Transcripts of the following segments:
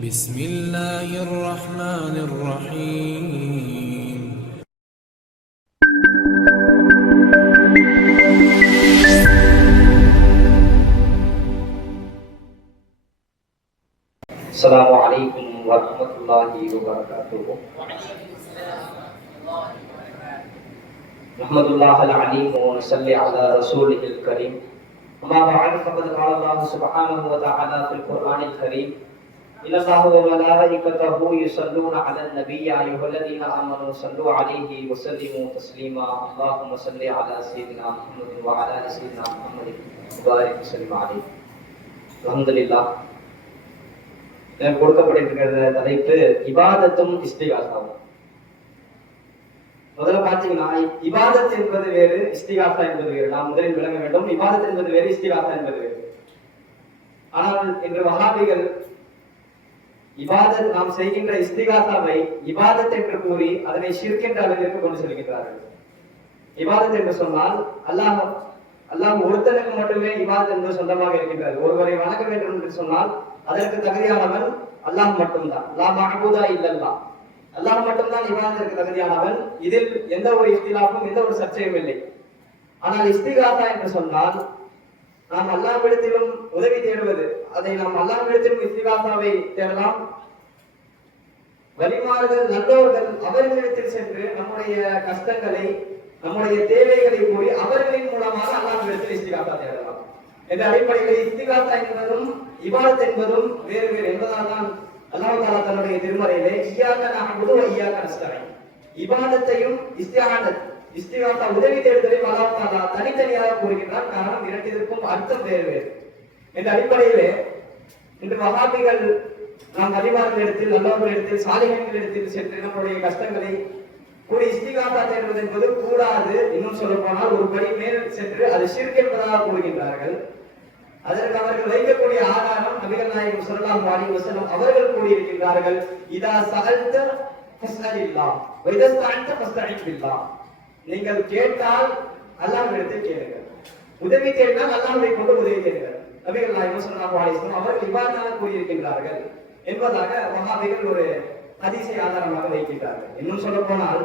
بسم الله الرحمن الرحيم. السلام عليكم ورحمة الله وبركاته. نحمد الله العليم ونصلي على رسوله الكريم. أما بعد فقد قال الله سبحانه وتعالى في القرآن الكريم: إن الله وملائكته يصلون على النبي يا أيها الذين آمنوا صلوا عليه وسلموا تسليما. اللهم صل على سيدنا محمد وعلى آل سيدنا محمد وبارك وسلم عليه. الحمد لله. எனக்கு கொடுக்கப்பட்டிருக்கிற தலைப்பு இபாதத்தும் இஸ்திகாசாவும். முதல்ல பாத்தீங்கன்னா, இபாதத் என்பது வேறு, இஸ்திகாசா என்பது வேறு. நாம் முதலில் விளங்க வேண்டும். இபாதத் என்பது வேறு, இஸ்திகாசா என்பது வேறு. ஆனால் இன்று வஹாபிகள் இபாதத், நாம் செய்கின்ற இஸ்திகாசாவை இபாதத் என்று கூறி அதனை ஷிர்க் என்ற அளவிற்கு கொண்டு செல்கின்றார்கள். இபாதத் என்று சொன்னால் அல்லாஹ் ஒருத்தனுக்கு மட்டுமே இபாதத் என்று சொந்தமாக இருக்கின்றது. ஒருவரை வணங்க வேண்டும் என்று சொன்னால் அதற்கு தகுதியானவன் அல்லாஹ் மட்டும்தான். லா மஅபூதா இல்லல்லாஹ், அல்லாஹ் மட்டும்தான் இபாதத்திற்கு தகுதியானவன். இதில் எந்த ஒரு இஃப்திலாஃபும் எந்த ஒரு சர்ச்சையும் இல்லை. ஆனால் இஸ்திகாசா என்று சொன்னால் நாம் அல்லாஹ்விடத்திலும் உதவி தேடுவது. அதை நாம் அல்லாஹ்விடத்திலும் இஸ்திகாசாவை தேடலாம். வலிமார்கள், நல்லோர்கள் அவர்களிடத்தில் சென்று நம்முடைய கஷ்டங்களை, நம்முடைய தேவைகளை கூறி அவர்களின் மூலமாக அல்லாஹ்விடத்தில் இஸ்திகாசா தேடலாம். என்ற அடிப்படையில் இஸ்திகாசா என்பதும் இபாதத் என்பதும் வேறு வேறு என்பதால் தான் அல்லாஹ் தஆலா தன்னுடைய திருமறையிலே இய்யாக நஅபுது வ இய்யாக நஸ்தஈன், இபாதத்தையும் இஸ்திகாசா உதவி தேடுதலையும் அல்லாஹ் தஆலா தனித்தனியாக கூறுகின்றார். காரணம், இரண்டிற்கும் அர்த்தம் வேறு வேறு. என்ற அடிப்படையிலே இன்று வஹாபிகள் நாம் வலிமார்களிடத்தில், நல்லவர்களிடத்தில், சாலிஹீன்களிடத்தில் சென்று நம்முடைய கஷ்டங்களை கூறி இஸ்திகாசா தேடுவது என்பது கூடாது. இன்னும் சொல்ல போனால் ஒரு படி மேல் சென்று அது ஷிர்க் என்பதாக கூறுகின்றார்கள். அதற்கு அவர்கள் வைக்கக்கூடிய ஆதாரம் நபிகள் நாயகம் ஸல்லல்லாஹு அலைஹி வஸல்லம் அவர்கள் கூறியிருக்கின்றார்கள்: இதா சஅல்த ஃபஸ்அலில்லாஹ் வ இதா ஸ்தஅன்த ஃபஸ்தஇன் பில்லாஹ். நீங்கள் கேட்டால் அல்லாஹ்விடத்தில் கேளுங்கள், உதவி தேடினால் அல்லாஹ்வை கொண்டு உதவி தேடுங்கள். நபிகள் நாயகம் ஸல்லல்லாஹு அலைஹி வஸல்லம் அவர்கள் இவ்வாறாக கூறியிருக்கின்றார்கள் என்பதாக வஹாபிகள் ஒரு ஹதீஸை ஆதாரமாக வைக்கின்றார்கள். இன்னும் சொல்ல போனால்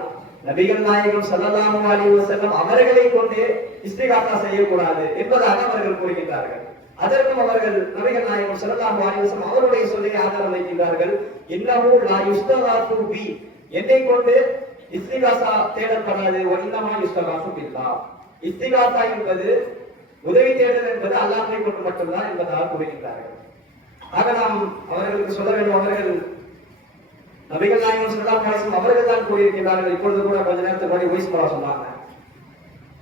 நபிகள் நாயகம் ஸல்லல்லாஹு அலைஹி வஸல்லம் அவர்களை கொண்டு இஸ்திகாசா செய்யக்கூடாது என்பதாக அவர்கள் கூறுகின்றார்கள். அதற்கும் அவர்கள் நபிகள் நாயகம் ஸல்லல்லாஹு அலைஹி வஸல்லம் அவருடைய சொல்லை ஆதாரம் வைக்கின்றார்கள்: இன்னஹு லா யுஸ்தகாசு பி, என்னை கொண்டு இஸ்திகாசா தேடப்படாது. வ இன்னமா யுஸ்தகாசு பில்லாஹ், இஸ்திகாசா என்பது, உதவி தேடல் என்பது அல்லாஹ்வை கொண்டு மட்டும்தான் என்பதாக கூறுகின்றார்கள். ஆக நாம் அவர்களுக்கு சொல்ல வேண்டும், அவர்கள் நபிகள் நாயகம் ஸல்லல்லாஹு அலைஹி வஸல்லம் அவர்கள் தான் கூறியிருக்கிறார்கள். இப்பொழுது கூட கொஞ்ச நேரத்துக்கு முன்னாடி வாய்ஸ் போல சொன்னாங்க,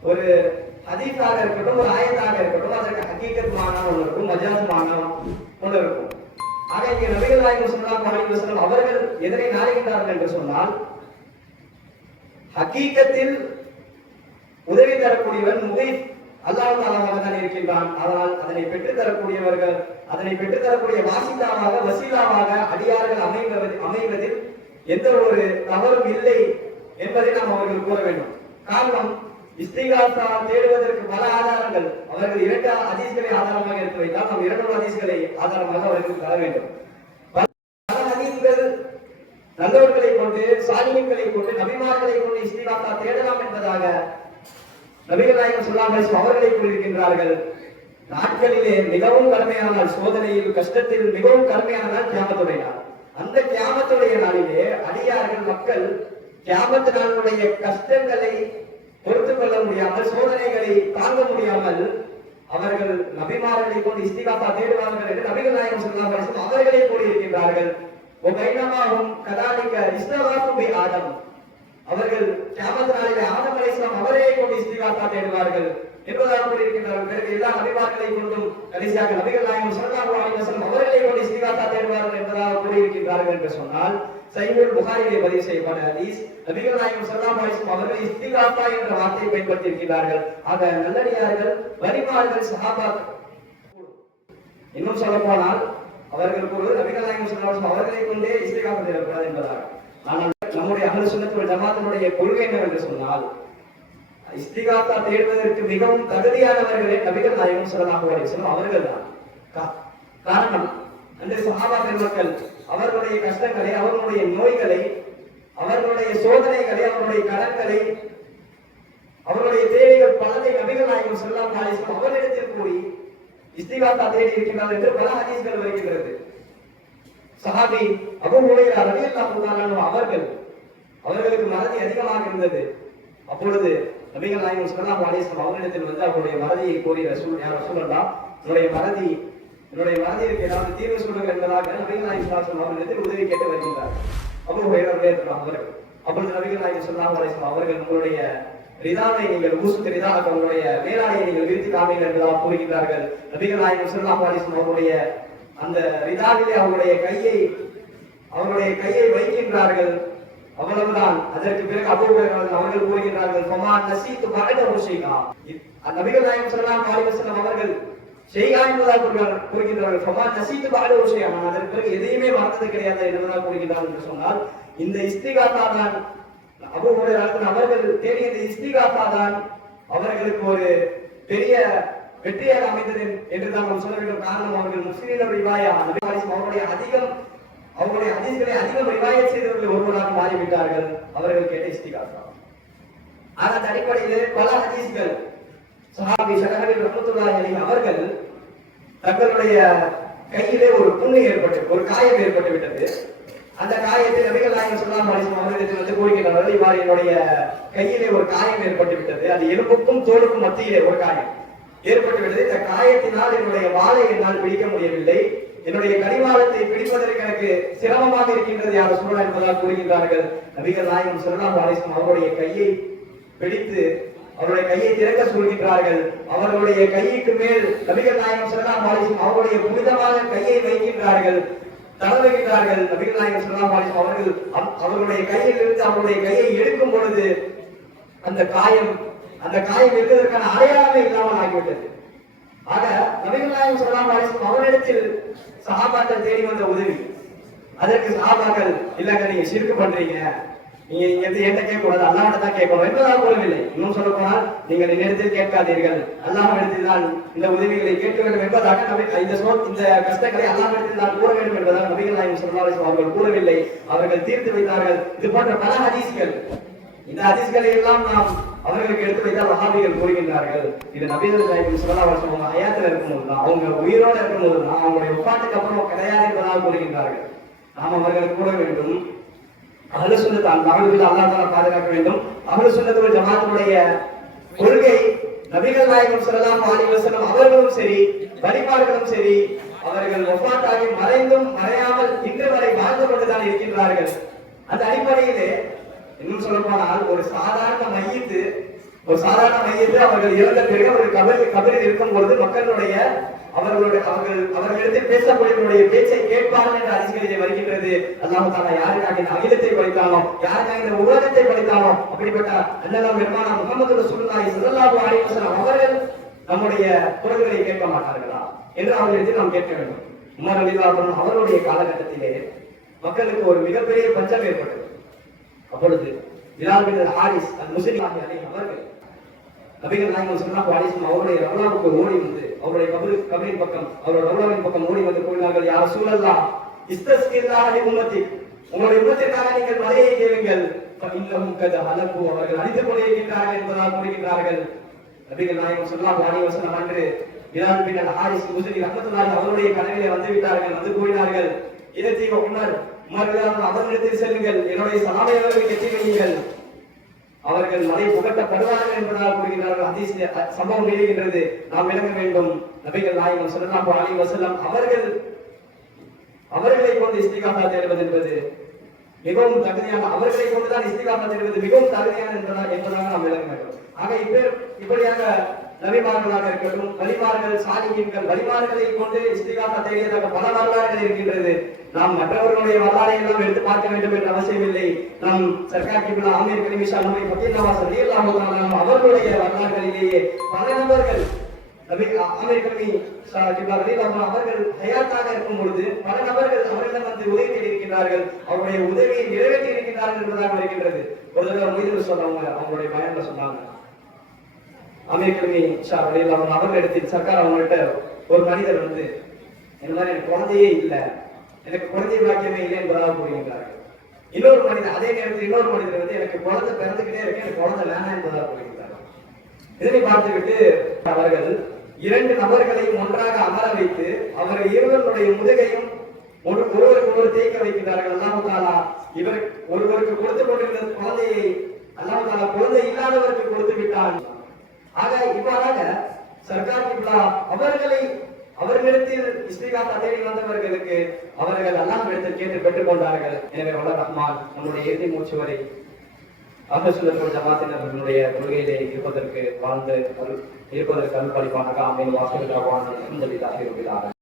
ஒரு ஹதீஸாக இருக்கட்டும், ஒரு ஆயத்தாக இருக்கட்டும், அதற்கு ஹகீகத் மானா ஒன்று இருக்கும், மஜாஸ் மானா ஒன்று இருக்கும். ஆக இங்கே நபிகள் நாயகம் ஸல்லல்லாஹு அலைஹி வஸல்லம் அவர்கள் எதனை நாடுகின்றார்கள் என்று சொன்னால், ஹகீகத்தில் உதவி தரக்கூடியவன் முகீத் அல்லாஹ் தஆலாவாக தான் இருக்கின்றான். அதனால் அதனை பெற்றுத் தரக்கூடியவர்கள், அதனை பெற்றுத் தரக்கூடிய வாசிதாவாக, வசீலாவாக அடியார்கள் அமைவதில் எந்த ஒரு தவறும் இல்லை என்பதை நாம் அவர்கள் கூற வேண்டும். காரணம், இஸ்திகாசா தேடுவதற்கு பல ஆதாரங்கள், அவர்கள் 2 ஹதீஸ்களை ஆதாரமாக எடுத்து வைத்தால் நாம் 2 ஹதீஸ்களை ஆதாரமாக அவர்களுக்கு தர வேண்டும். பல ஹதீஸ்கள் நல்லவர்களை கொண்டு, சாலிஹீன்களை கொண்டு, நபிமார்களை கொண்டு இஸ்திகாசா தேடலாம் என்பதாக நபிகள் நாயகம் ஸல்லல்லாஹு அலைஹி வஸல்லம் அவர்களை கூறியிருக்கின்றார்கள். நாட்களிலே மிகவும் கடுமையான நாள், சோதனையில், கஷ்டத்தில் மிகவும் கடுமையான நாள் கியாமத்துடைய நாள். அந்த கியாமத்துடைய நாளிலே அடியார்கள், மக்கள் கியாமத் நாளுடைய கஷ்டங்களை பொறுத்துக் கொள்ள முடியாமல், சோதனைகளை தாங்க முடியாமல் அவர்கள் நபிமார்களை கொண்டு இஸ்திகாசா தேடுவார்கள் என்று நபிகள் நாயகம் ஸல்லல்லாஹு அலைஹி வஸல்லம் அவர்களே கூறியிருக்கின்றார்கள். ஒபைனமாஹும் கதாலிக இஸ்தகாசு பி ஆதம், அவர்கள் கியாமத் நாளிலே ஆதம் அலைஹிஸ்ஸலாம் அவரையே கொண்டு இஸ்திகாசா தேடுவார்கள் என்பதாக கூறியிருக்கின்றார்கள். பிறகு எல்லா நபிமார்களை கொண்டும் கடைசியாக நபிகள் நாயகம் ஸல்லல்லாஹு அலைஹி வஸல்லம் அவர்களை கொண்டு இஸ்திகாசா தேடுவார்கள் என்பதாக கூறியிருக்கின்றார்கள் என்று சொன்னால், சஹீஹுல் புகாரியிலே பதிவு செய்யப்பட்ட ஹதீஸ், நபிகள் நாயகம் ஸல்லல்லாஹு அலைஹி வஸல்லம் அவர்கள் இஸ்திகாசா என்ற வார்த்தையை பயன்படுத்தி இருக்கிறார்கள். ஆக நல்லடியார்கள், வலிமார்கள், சஹாபாக்கள், இன்னும் சொல்ல போனால் அவர்கள் கூறுவது நபிகள் நாயகம் ஸல்லல்லாஹு அலைஹி வஸல்லம் அவர்களை கொண்டே இஸ்திகாசா தேடக்கூடாது என்பதாக. ஆனால் நம்முடைய அஹ்லு சுன்னத் வல் ஜமாஅத்தினுடைய கொள்கை என்னவென்று சொன்னால், இஸ்திகாசா தேடுவதற்கு மிகவும் தகுதியானவர்களே நபிகள் நாயகம் ஸல்லல்லாஹு அலைஹி வஸல்லம் அவர்கள் தான். காரணம், அந்த சஹாபா பெருமக்கள் அவர்களுடைய கஷ்டங்களை, அவர்களுடைய நோய்களை, அவர்களுடைய சோதனைகளை, அவர்களுடைய கடன்களை, அவருடைய தேவைகள் பலதை நபிகள் நாயகம் ஸல்லல்லாஹு அலைஹி வஸல்லம் அவர்களிடத்தில் கூறி இஸ்திகாசா தேடி இருக்கிறார் என்று பல ஹதீஸ்கள் வருகின்றது. சஹாபி அபூ ஹுரைரா ரலியல்லாஹு தஆலா அவர்களுக்கு மறதி அதிகமாக இருந்தது. அப்பொழுது நபிகள் நாயகம் ஸல்லல்லாஹு அலைஹி வஸல்லம் அவர்களிடத்தில் வந்து அவருடைய மறதியை கூறி ரசூலுல்லாஹ் என்னுடைய மறதிக்கு ஏதாவது தீர்வு சொல்லுங்கள் என்பதாக நபிகள் நாயகம் ஸல்லல்லாஹு அலைஹி வஸல்லம் அவர்களிடத்தில் உதவி கேட்டு வருகின்றார். அபூ ஹுரைரா ரலியல்லாஹு அவர்கள் அப்பொழுது நபிகள் நாயகம் ஸல்லல்லாஹு அலைஹி வஸல்லம் அவர்கள் உங்களுடைய ரிதாவை நீங்கள் ஊசுக்கு ரிதாக உங்களுடைய மேலாடையை நீங்கள் விரித்து காமீங்கள் என்பதாக கூறுகின்றார்கள். நபிகள் நாயகம் ஸல்லல்லாஹு அலைஹி வஸல்லம் அவருடைய அந்த ரிதாவிலே அவருடைய கையை வைக்கின்றார்கள். அவ்வளவுதான். அதற்கு பிறகு அபூ ஹுரைரா அவர்கள் கூறுகின்றார்கள், ஃபமா நஸீது பஅதஹு ஷைஆ. நபிகள் நாயகம் ஸல்லல்லாஹு அலைஹி வஸல்லம் அவர்கள் ஷைஆ என்பதாக கூறுகின்றார்கள். ஃபமா நஸீது பஅதஹு ஷைஆ. நான் அதற்கு பிறகு எதையுமே மறந்தது கிடையாது என்பதாக கூறுகின்றார்கள் என்று சொன்னால், இந்த இஸ்திகாசா தான் அபூ ஹுரைரா அவர்கள் தேடிய இந்த இஸ்திகாசா தான் அவர்களுக்கு ஒரு பெரிய வெற்றியாக அமைந்தது என்று தான் நாம் சொல்ல வேண்டும். காரணம், அவர்கள் முஸ்லிம்கள் ரிவாயா அவருடைய ஹதீஸ்களை அதிகம் ரிவாயத் செய்தவர்கள் ஒருவராக மாறிவிட்டார்கள். அவர்கள் கேட்ட இஸ்திகாசா. ஆனால் அந்த அடிப்படையிலே பல ஹதீஸ்கள் சஹாபி ஷஹபி ரஹ்மத்துல்லாஹி அலைஹி அவர்கள் தங்களுடைய கையிலே ஒரு புண்ணு ஒரு காயம் ஏற்பட்டு விட்டது. அந்த காயத்தை நபிகள் நாயகம் ஸல்லல்லாஹு அலைஹி வஸல்லம் அவர்கள் வந்து கூறுகிறார்கள், இவ்வாறு என்னுடைய கையிலே ஒரு காயம் ஏற்பட்டு விட்டது. அது எலும்புக்கும் தோலுக்கும் மத்தியிலே ஒரு காயம் ஏற்பட்டு விட்டது. இந்த காயத்தினால் என்னுடைய வாளை என்னால் பிடிக்க முடியவில்லை. என்னுடைய கடிவாளத்தை பிடிப்பதற்கு எனக்கு சிரமமாக இருக்கின்றது யார் சொல்லலாம் என்பதாக கூறுகின்றார்கள். நபிகள் நாயகம் ஸல்லல்லாஹு அலைஹி வஸல்லம் அவருடைய கையை பிடித்து அவருடைய கையை திறக்க சொல்கின்றார்கள். அவர்களுடைய கைக்கு மேல் நபிகள் நாயகம் ஸல்லல்லாஹு அலைஹி வஸல்லம் அவருடைய புனிதமான கையை வைக்கின்றார்கள், தடவுகின்றார்கள். நபிகள் நாயகம் ஸல்லல்லாஹு அலைஹி வஸல்லம் அவருடைய கையில் இருந்து அவருடைய கையை எடுக்கும் பொழுது அந்த காயம் இருப்பதற்கான அடையாளமே இல்லாமல் ஆகிவிட்டது. ஆக நபிகள் நாயகம் ஸல்லல்லாஹு அலைஹி வஸல்லம் அவரிடத்தில் சஹாபாக்கள் தேடி வந்த உதவி. அதற்கு சஹாபாக்கள், இல்லங்க நீங்க ஷிர்க் பண்றீங்க, நீங்க என்கிட்ட கேட்கக்கூடாது, அல்லாஹ்விட தான் கேட்கணும் என்பதாக கூறவில்லை. இன்னும் சொல்ல போனால், நீங்கள் என்னிடத்தில் கேட்காதீர்கள், அல்லாஹ்விடத்தில் தான் இந்த உதவிகளை கேட்க வேண்டும் என்பதாக இந்த கஷ்டங்களை அல்லாஹ்விடத்தில் தான் கூற வேண்டும் என்பதாக நபிகள் நாயகம் ஸல்லல்லாஹு அலைஹி வஸல்லம் அவர்கள் கூறவில்லை. அவர்கள் தீர்த்து வைத்தார்கள். இது போன்ற பல ஹதீஸ்கள், இந்த ஹதீஸ்களை எல்லாம் நாம் அவர்களுக்கு எடுத்து வைத்தால் வஹாபிகள் கூறுகின்றார்கள், இது நபிகள் நாயகம் ஸல்லல்லாஹு அலைஹி வஸல்லம் ஹயாத்துல இருக்கும்போது தான், அவங்க உயிரோடு இருக்கும்போது தான், அவங்களுடைய வஃபாத்துக்கு அப்புறம் கிடையாது என்பதாக கூறுகின்றார்கள். நாம் அவர்களுக்கு கூற வேண்டும், அஹ்லு சுன்னத் அல்லாஹ்வின் அல்லாஹ் தஆலா பாதுகாக்க வேண்டும். அஹ்லு சுன்னத் வல் ஜமாஅத்துடைய கொள்கை, நபிகள் நாயகம் ஸல்லல்லாஹு அலைஹி வஸல்லம் அவர்களும் சரி, வலிமார்களும் சரி, அவர்கள் வஃபாத்தாகி மறைந்தும் மறையாமல் இன்று வரை வாழ்ந்து கொண்டுதான் இருக்கின்றார்கள். அந்த அடிப்படையிலே இன்னும் சொல்ல போனால், ஒரு சாதாரண மையத்து அவர்கள் இறந்த பிறகு அவர்கள் கபரில் இருக்கும் பொழுது அவர்களிடத்தில் பேசக்கூடிய பேச்சை கேட்பார்கள் என்ற ஹதீஸ்களிலே வருகின்றது. அல்லாஹ் தஆலா யாருக்காக இந்த அகிலத்தை படைத்தானோ, யாருக்காக இந்த உலகத்தை படைத்தானோ, அப்படிப்பட்ட அல்லாஹ் பெருமானா முஹம்மது ரசூலுல்லாஹி ஸல்லல்லாஹு அலைஹி வஸல்லம் அவர்கள் நம்முடைய குரல்களை கேட்க மாட்டார்களா என்று அவர்களிடத்தில் நாம் கேட்க வேண்டும். உமர் ரலியல்லாஹு அன்ஹு அவருடைய காலகட்டத்திலே மக்களுக்கு ஒரு மிகப்பெரிய பஞ்சம் ஏற்பட்டது. அப்பொழுது பிலால் பின் ஹாரிஸ் அல்-முஸ்லிம் அவர்கள் நபிகள் நாயகம் ஸல்லல்லாஹு அலைஹி வஸல்லம் அவருடைய ரவுலாவுக்கு ஓடி வந்து, அவருடைய கபரின் பக்கம், அவருடைய ரவுலாவின் பக்கம் ஓடி வந்து கூறினார்கள், யா ரசூலல்லாஹ் இஸ்தஸ்கில்லாஹ் லி உம்மத்தி, உங்களுடைய உம்மத்திற்காக நீங்கள் மழையை கேளுங்கள், ஃபஇன்னஹும் கத் ஹலகு, அவர்கள் அழிந்து கொண்டிருக்கின்றார்கள் என்பதாக கூறுகின்றார்கள். நபிகள் நாயகம் ஸல்லல்லாஹு அலைஹி வஸல்லம் அன்று பிலால் பின் ஹாரிஸ் முஸ்லிம் ரஹ்மத்துல்லாஹி அவருடைய கனவிலே வந்து விட்டார்கள். வந்து கூறினார்கள், இதற்கு உமர் அவர்களிடத்தில் செல்லுங்கள், என்னுடைய சலாமை அவர்களுக்கு எட்டி வையுங்கள், அவர்கள் மலை புகட்டப்படுவார்கள் என்பதாக கூறுகிறார்கள். ஹதீஸ் சம்பவம் எழுகின்றது. நாம் விளங்க வேண்டும், நபிகள் நாயகம் ஸல்லல்லாஹு அலைஹி வஸல்லம் அவர்களை கொண்டு இஸ்திகாசா தேடுவது என்பது மிகவும் தகுதியான, அவர்களை கொண்டுதான் இஸ்திகாசா தேடுவது மிகவும் தகுதியான என்பதாக நாம் விளங்க வேண்டும். ஆக இப்படியாக நபிமார்களாக இருக்கட்டும், வலிமார்கள், சாலிஹீன்கள், வலிமார்களை கொண்டு இஸ்திகாசா தேடியதாக பல வரலாறுகள் இருக்கின்றது. நாம் மற்றவர்களுடைய வரலாறை எல்லாம் எடுத்து பார்க்க வேண்டும் என்ற அவசியம் இல்லை. நாம் சர்க்கார் கிப்லா ஆமீர் கலீம் ஷா நபி ஃபத்தீஹ் நவாஸ் ரலியல்லாஹு தஆலா அவர்களுடைய வரலாறுகளிலேயே பல நபர்கள் ஆமீர் கலீம் ஷா கிப்லா ரலியல்லாஹு அவர்கள் ஹயாத்தாக இருக்கும் பொழுது பல நபர்கள் அவர்களிடம் வந்து உதவி தேடி இருக்கின்றார்கள், அவருடைய உதவியை நிறைவேற்றி இருக்கின்றார்கள் என்பதாக இருக்கின்றது. ஒரு தடவை மொய்து சொன்னவங்க அவங்களுடைய பயன்ல சொன்னாங்க, ஆமீர் கலீம் ஷா ரலியல்லாஹு அவர்களிடத்தில் சர்க்கார் அவங்கள்ட்ட ஒரு மனிதர் வந்து, இந்த மாதிரி எனக்கு குழந்தையே இல்லை, எனக்கு குழந்தை பாக்கியமே இல்லை என்பதாக கூறுகின்றார்கள். இன்னொரு மனிதர் அதே நேரத்தில் இன்னொரு மனிதர் வந்து எனக்கு குழந்தை பிறந்துகிட்டே இருக்கு, எனக்கு குழந்தை வேணாம் என்பதாக கூறுகின்றார்கள். இதனை பார்த்துவிட்டு அவர்கள் இரண்டு நபர்களையும் ஒன்றாக அமர வைத்து அவர் இருவருடைய முதுகையும் ஒருவருக்கு ஒருவர் தேய்க்க வைக்கிறார்கள். அல்லாஹ் தஆலா இவர் ஒருவருக்கு கொடுத்து கொண்டிருந்த குழந்தையை அல்லாஹ் தஆலா குழந்தை இல்லாதவருக்கு கொடுத்து விட்டான். ஆக இவ்வாறாக சர்க்கார் கிப்லா அவர்களிடத்தில் இஸ்திகாசா தேடி வந்தவர்களுக்கு அவர்கள் அல்லாஹ்விடத்தில் கேட்டு பெற்றுக் கொண்டார்கள். எனவே வல்ல ரஹ்மான் நம்முடைய இறுதி மூச்சு வரை அஹ்லுஸ் சுன்னத் வல் ஜமாஅத்தினர்களுடைய கொள்கையிலே இருப்பதற்கு வாழ்ந்து இருப்பதற்கு அருள்பாலிப்பானாக. ஆமீன். வாஹிரு தஅவானா அல்ஹம்துலில்லாஹி ரப்பில் ஆலமீன்.